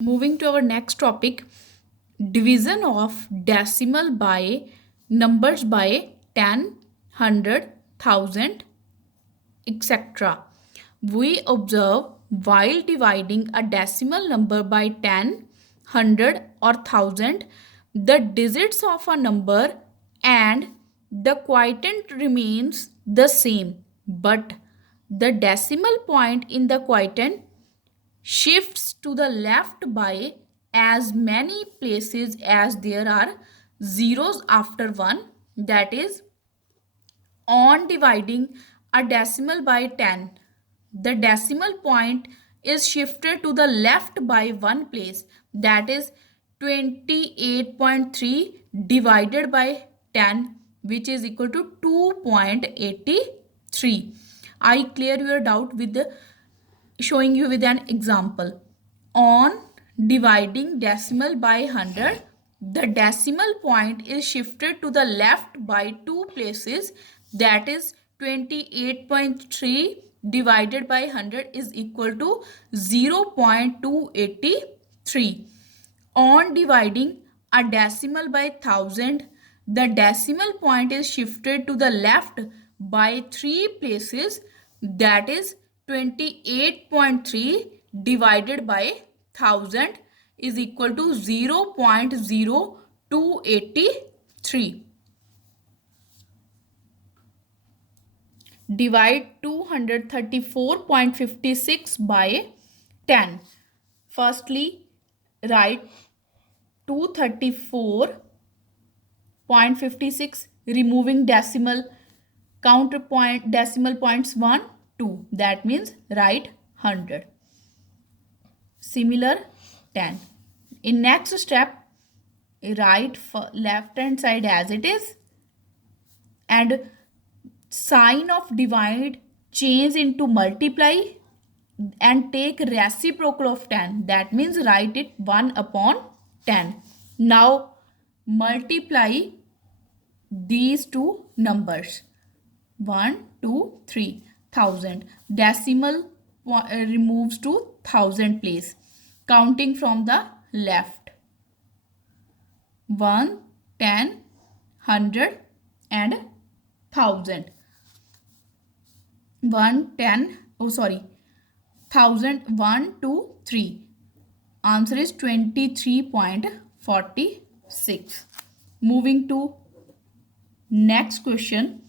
Moving to our next topic, division of decimal by numbers by 10, 100, 1000, etc. We observe while dividing a decimal number by 10, 100 or 1000, the digits of a number and the quotient remains the same, but the decimal point in the quotient shifts to the left by as many places as there are zeros after 1. That is, on dividing a decimal by 10, the decimal point is shifted to the left by one place, that is 28.3 divided by 10, which is equal to 2.83. I clear your doubt with the showing you with an example. On dividing decimal by 100, the decimal point is shifted to the left by two places, that is 28.3 divided by 100 is equal to 0.283. On dividing a decimal by 1000, the decimal point is shifted to the left by three places, that is 28.3 divided by 1000 is equal to 0.0283. Divide 234.56 by 10. Firstly, write 234.56, removing decimal, counterpoint decimal points 1, 2. That means write 100. Similar 10. In next step, write left hand side as it is and sign of divide change into multiply and take reciprocal of 10. That means write it 1 upon 10. Now multiply these two numbers 1, 2, 3, 1000. Decimal removes to 1000 place. Counting from the left 1, 10, 100 and 1000. 1, 10, oh sorry, 1000, 1, 2, 3. Answer is 23.46. Moving to next question.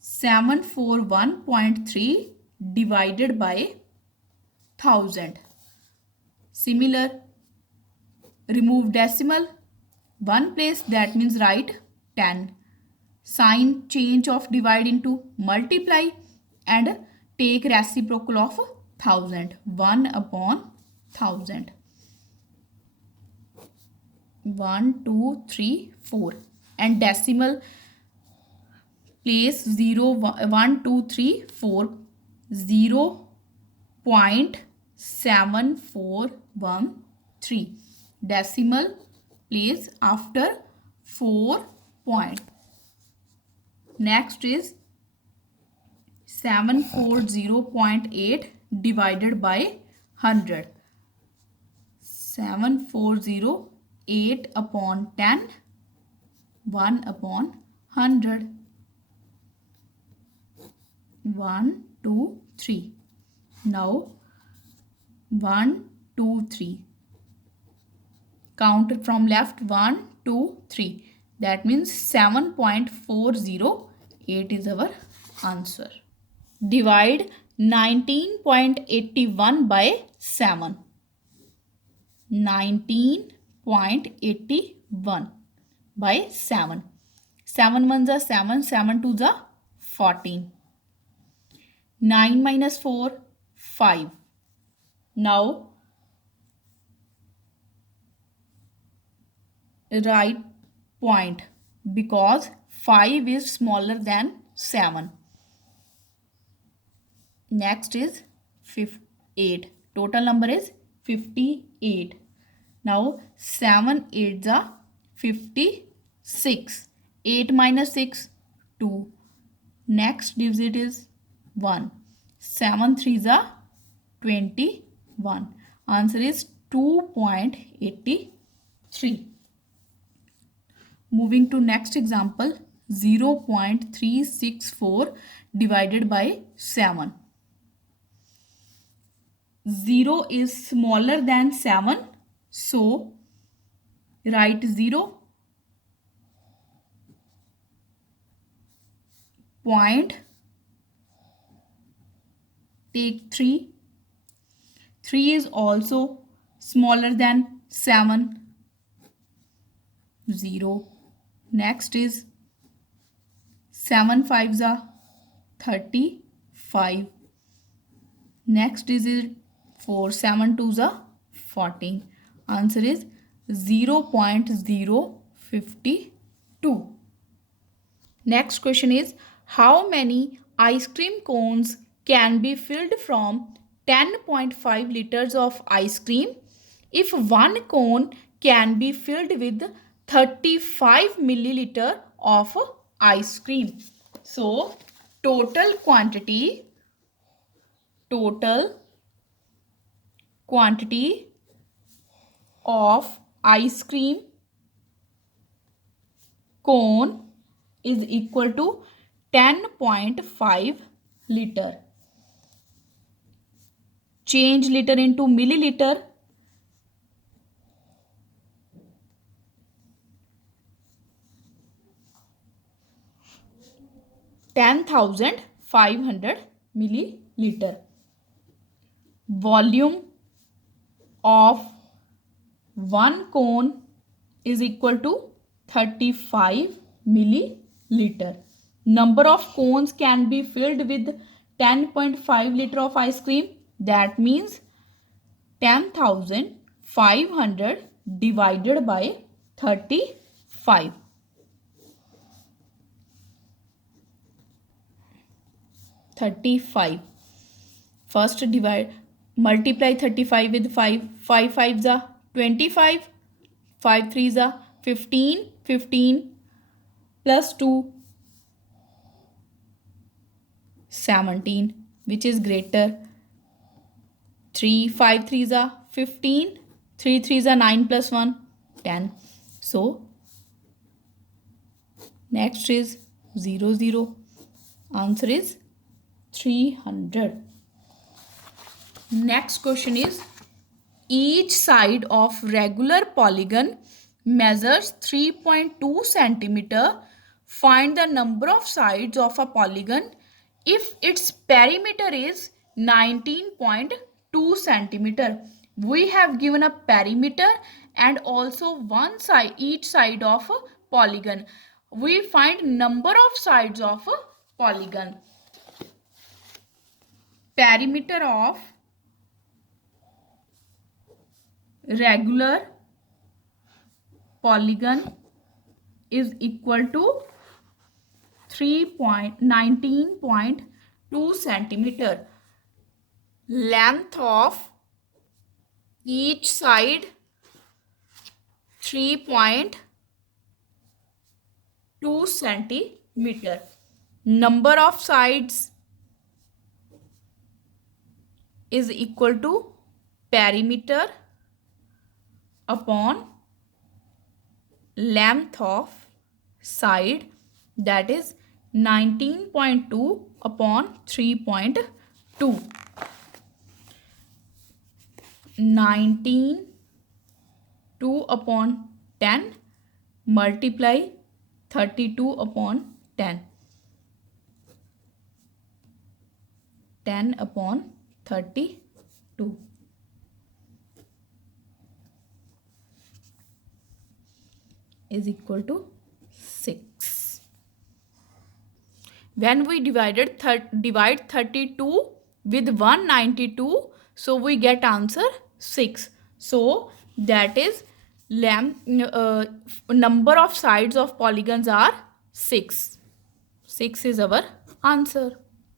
741.3 divided by 1000. Similar, remove decimal one place, that means write 10. Sign change of divide into multiply and take reciprocal of 1000. 1 upon 1000. 1, 2, 3, 4. And decimal place 0, 1, 2, 3, 4. 0.7413. Decimal place after 4 point. Next is 740.8 divided by 100. 740, upon 10, 1 upon 100. 1, 2, 3. Now 1, 2, 3. Count it from left 1, 2, 3. That means 7.408 is our answer. Divide 19.81 by 7. 19.81 by 7. 7 ones are 7, 7 twos are 14. 9 minus 4, 5. Now write point because 5 is smaller than 7. Next is 8. Total number is 58. Now 7 8s are 56. 8 minus 6, 2. Next digit is 1. 7 3s are 21. Answer is 2.83. Moving to next example, 0.364 divided by 7. 0 is smaller than 7, so write 0. Point, take 3. 3 is also smaller than 7. 0. Next is 7 5s are 35. Next is 4 7 2s are 14. Answer is 0.052. Next question is, how many ice cream cones can be filled from 10.5 liters of ice cream if one cone can be filled with 35 milliliter of ice cream? So total quantity of ice cream cone is equal to 10.5 liter. Change liter into milliliter. (10,500 milliliter). Volume of one cone is equal to 35 milliliter. Number of cones can be filled with 10.5 liter of ice cream. That means 10,500 divided by 35. First multiply 35 with 5. 5 5s are 25. 5 3s are 15. 15 plus 2, 17. Which is greater? 3 5 3s are 15. 3 3s are 9 plus 1, 10. So next is 0 0. Answer is 300. Next question is, each side of regular polygon measures 3.2 centimeter. Find the number of sides of a polygon if its perimeter is 19.2 centimeter. We have given a perimeter and also one side, each side of a polygon. We find number of sides of a polygon. Perimeter of regular polygon is equal to 19.2 centimeter. Length of each side 3.2 centimeter. Number of sides is equal to perimeter upon length of side, that is 19.2 upon 3.2. 19.2 upon 10 multiply 32 upon 10. 10 upon 32 is equal to 6. When we divide 32 with 192, so we get answer 6. So that is number of sides of polygons are 6. 6 is our answer.